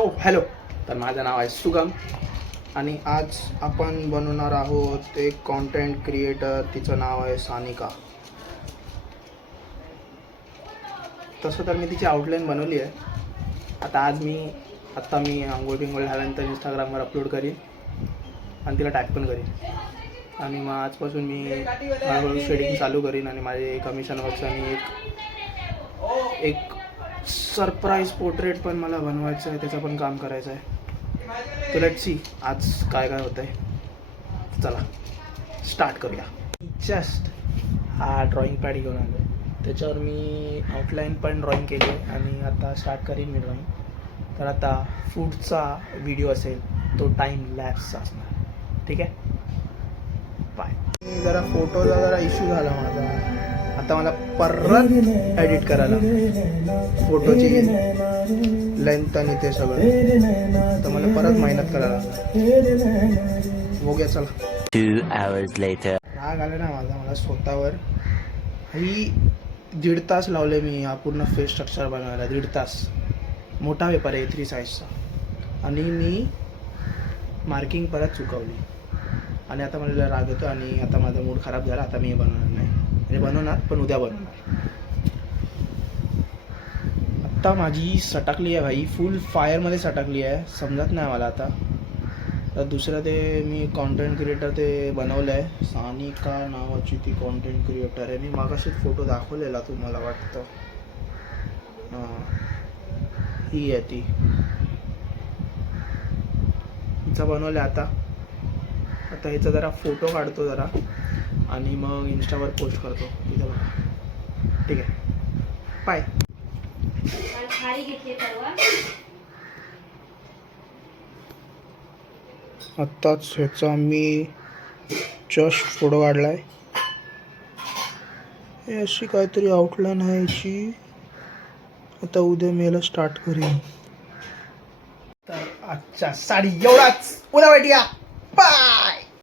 So hello, तर माझं नाव आहे सुगम आणि आज आपण बनवणार आहोत एक कॉन्टेंट क्रिएटर. तिचं नाव आहे सानिका. तसं तर मी तिची आउटलाईन बनवली आहे. आत्ता मी आंघोळ बिंघोळ झाल्यानंतर इंस्टाग्रामवर अपलोड करीन आणि तिला टॅग पण करीन. आणि मग आजपासून मी हळूहळू शेडिंग चालू करीन आणि माझे कमिशन वर्क्स आणि एक सरप्राईज पोर्ट्रेट पण मला बनवायचं आहे, त्याचं पण काम करायचं आहे. तर लेट्स सी आज काय काय होतं आहे. चला स्टार्ट करूया. जस्ट हा ड्रॉइंग पॅड घेऊन आलो, त्याच्यावर मी आउटलाईन पण ड्रॉइंग केली आहे आणि आता स्टार्ट करीन मी ड्रॉइंग. तर आता फूडचा व्हिडिओ असेल तो टाईम लॅप्सचा असणार. ठीक आहे, बाय. जरा फोटोचा जरा इश्यू झाला माझा. आता मला परत एडिट करायला फोटोची लेंथ आणि ते सगळं, तर मला परत मेहनत करायला बघूया. चला 2 hours later. राग आला ना मला स्वतःवर. ही 1.5 तास लावले मी हा पूर्ण फेस स्ट्रक्चर बनवायला. 1.5 तास. मोठा पेपर आहे A3 साईजचा आणि मी मार्किंग परत चुकवली आणि आता मला राग येतो आणि आता माझा मूड खराब झाला. आता मी बनवणार नाही, म्हणजे बनवणार पण उद्या बनवणार. आत्ता माझी सटकली आहे भाई, फुल फायरमध्ये सटकली आहे. समजत नाही मला आता. तर दुसरं ते मी कॉन्टेंट क्रिएटर ते बनवलं आहे. सानिका नावाची ती कॉन्टेंट क्रिएटर आहे. मी मागाशीच फोटो दाखवलेला तुम्हाला वाटतं. ही आहे ती. हिचा बनवलं आता ह्याचा जरा फोटो काढतो जरा आणि मग इंस्टावर पोस्ट करतो. इथं बघा. ठीक आहे, बाय. आत्ताच ह्याचा मी जस्ट फोटो काढला आहे. हे अशी काहीतरी आउटलाईन आहे याची. आता उद्या मी याला स्टार्ट करीन. तर आजच्या साडी एवढाच. उद्या भेटूया. बाय.